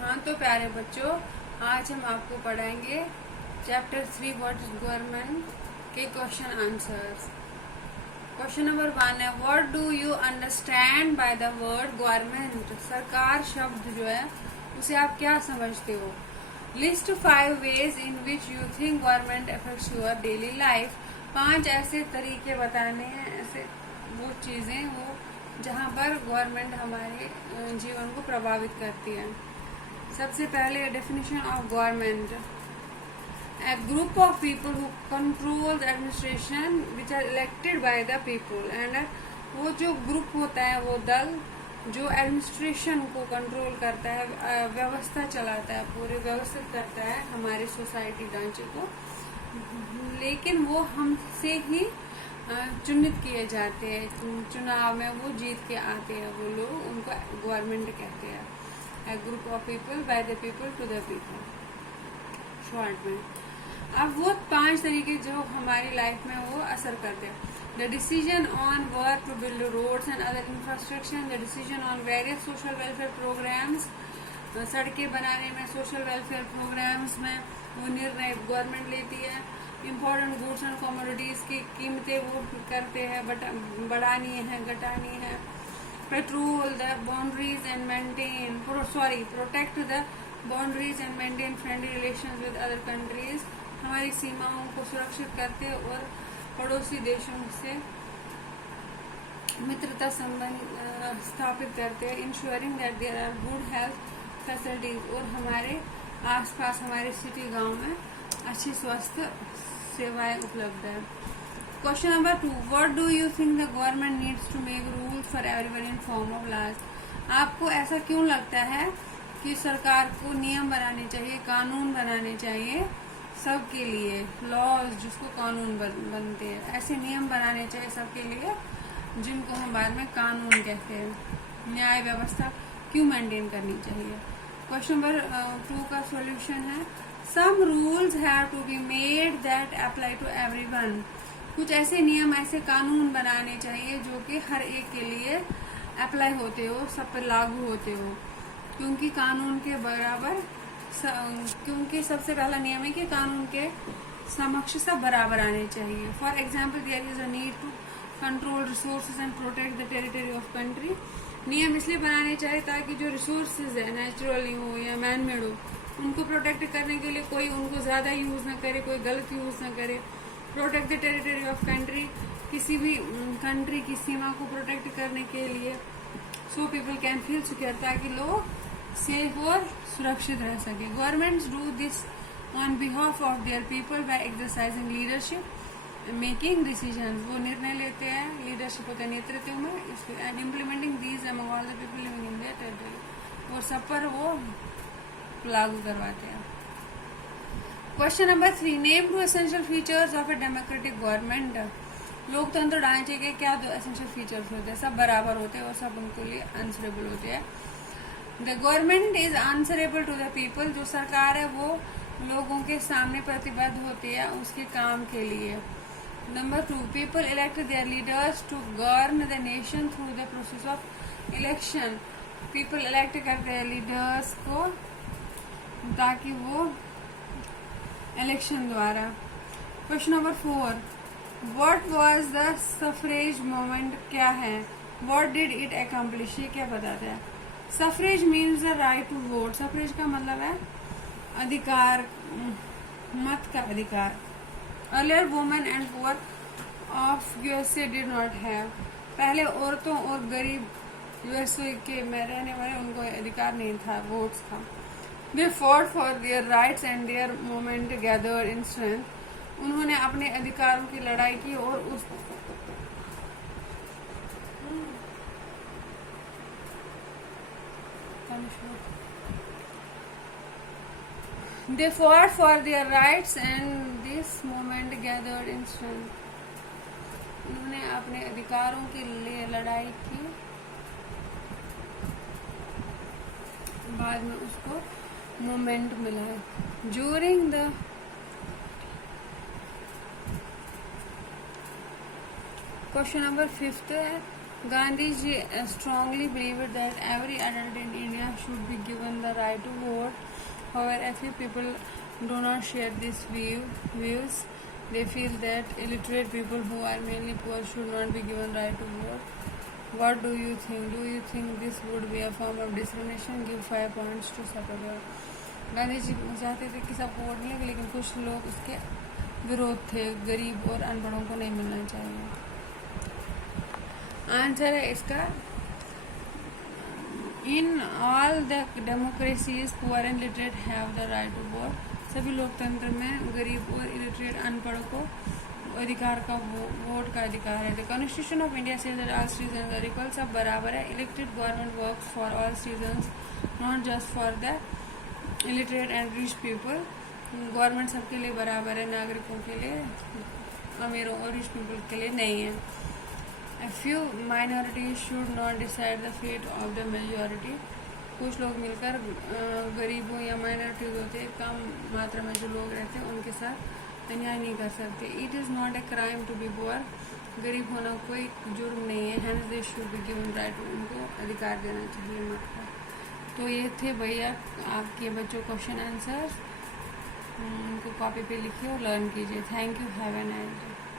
हाँ तो प्यारे बच्चों, आज हम आपको पढ़ाएंगे चैप्टर 3 व्हाट इज गवर्नमेंट के क्वेश्चन आंसर्स। क्वेश्चन नंबर 1 है what do you understand by the word government. सरकार शब्द जो है उसे आप क्या समझते हो। List 5 ways in which you think government affects your daily life. 5 ऐसे तरीके बताने हैं, ऐसे वो चीजें वो जहाँ पर गवर्नमेंट हमारे जीवन को प्रभावित करती है। सबसे पहले definition of government, a group of people who control the administration which are elected by the people। and वो जो ग्रुप होता है, वो दल जो एडमिनिस्ट्रेशन को कंट्रोल करता है, व्यवस्था चलाता है, पूरे व्यवस्थित करता है हमारे सोसाइटी ढांचे को, लेकिन वो हमसे ही चुनित किए जाते हैं। चुनाव में वो जीत के आते हैं, वो लोग, उनको गवर्नमेंट कहते हैं। A group of people by the people to the people, short में। अब वो 5 तरीके जो हमारी लाइफ में वो असर करते हैं। The decision on work to build roads and other infrastructure, the decision on various social welfare programmes, सड़कें बनाने में, सोशल वेलफेयर प्रोग्राम्स में वो निर्णय गवर्नमेंट लेती है। इम्पोर्टेंट गुड्स एंड कमोडिटीज की कीमतें वो करते हैं, बढ़ानी है, घटानी है। Patrol the boundaries and protect the boundaries and maintain friendly relations with other countries। हमारी सीमाओं को सुरक्षित करते और पड़ोसी देशों से मित्रता संबंध स्थापित करते हैं। Ensuring that there are good health facilities, और हमारे आसपास हमारे सिटी गांव में अच्छी स्वास्थ्य सेवाएं उपलब्ध है। Question number 2, what do you think the government needs to make rules for everyone in form of laws. आपको ऐसा क्यों लगता है कि सरकार को नियम बनाने चाहिए, कानून बनाने चाहिए सबके लिए, लॉज जिसको कानून बनते हैं, ऐसे नियम बनाने चाहिए सबके लिए जिनको हम बाद में कानून कहते हैं। न्याय व्यवस्था क्यों मेंटेन करनी चाहिए। क्वेश्चन नंबर 2 का सॉल्यूशन है some rules have to be made that apply to everyone. कुछ ऐसे नियम, ऐसे कानून बनाने चाहिए जो कि हर एक के लिए अप्लाई होते हो, सब पर लागू होते हो, क्योंकि कानून के बराबर, क्योंकि सबसे पहला नियम है कि कानून के समक्ष सब बराबर आने चाहिए। For example there is a need to control resources and protect the territory of country. नियम इसलिए बनाने चाहिए ताकि जो रिसोर्सेज है, नेचुरली हो या मैन मेड हो, उनको प्रोटेक्ट करने के लिए कोई उनको ज्यादा यूज न करे, कोई गलत यूज न करे। Protect the territory of country, किसी भी कंट्री की सीमा को प्रोटेक्ट करने के लिए, so people can feel secure, ताकि लोग सेफ और सुरक्षित रह सके। Governments do this on behalf of their people by exercising leadership, making decision. वो निर्णय लेते हैं, लीडरशिप होता है नेतृत्व में, and implementing these among all the people living in their territory, और सब पर वो लागू करवाते हैं। Question number 3, name 2 essential features of a democratic government. लोकतंत्र ढांचे के क्या 2 एसेंशियल फीचर्स होते हैं। सब बराबर होते हैं और सब उनके लिए आंसरेबल होते हैं। The government is answerable to the people, जो सरकार है वो लोगों के सामने प्रतिबद्ध होती है उसके काम के लिए। Number 2, people elect their leaders to govern the nation through the process of election. People elect करते हैं लीडर्स को ताकि वो इलेक्शन द्वारा। Question number 4, what was the suffrage movement, क्या है, व्हाट डिड इट अकम्प्लिश, ये क्या बताता है। Suffrage means the right to vote. Suffrage का मतलब है अधिकार, मत का अधिकार। Earlier women and poor of USA did not have. पहले औरतों और गरीब यूएसए के में रहने वाले उनको अधिकार नहीं था, वोट्स था। They fought for their rights and their movement gathered in strength। उन्होंने अपने अधिकारों की लड़ाई की और उस They fought for their rights and this movement gathered in strength। उन्होंने अपने अधिकारों के लिए लड़ाई की, बाद में उसको मूवमेंट मिला है। ड्यूरिंग द क्वेश्चन नंबर 5 है Gandhiji strongly believed that every adult in India should be given the right to vote. However, a few people do not share these views. They feel that illiterate people who are mainly poor should not be given right to vote. What do you think? Do you think this would be a form of discrimination? Give 5 points to support. Gandhi ji चाहते थे कि सबको vote मिले, लेकिन कुछ लोग उसके विरोध थे, गरीब और अनपढ़ों को नहीं मिलना चाहिए। आंसर है इसका, in all the democracies poor and literate have the right to vote. सभी लोकतंत्र में गरीब और इलिटरेट अनपढ़ों को अधिकार का वोट का अधिकार है। The constitution of India says that all citizens are equal, सब बराबर है। Elected government works for all citizens, not just for the illiterate and rich people. Government सबके लिए बराबर है, नागरिकों के लिए, अमीरों और रिच पीपल के लिए नहीं है। A few minorities should not decide the fate of the majority. कुछ लोग मिलकर गरीबों या माइनॉरिटीज होते, कम मात्रा में जो लोग रहते हैं उनके साथ अन्याय नहीं कर सकते। It is not a crime to be poor, गरीब होना कोई जुर्म नहीं है। Hence they should be given right, उनको अधिकार देना चाहिए मत का। तो ये थे भैया आपके बच्चों क्वेश्चन आंसर, उनको कॉपी पे लिखिए और लर्न कीजिए। Thank you, have a nice day.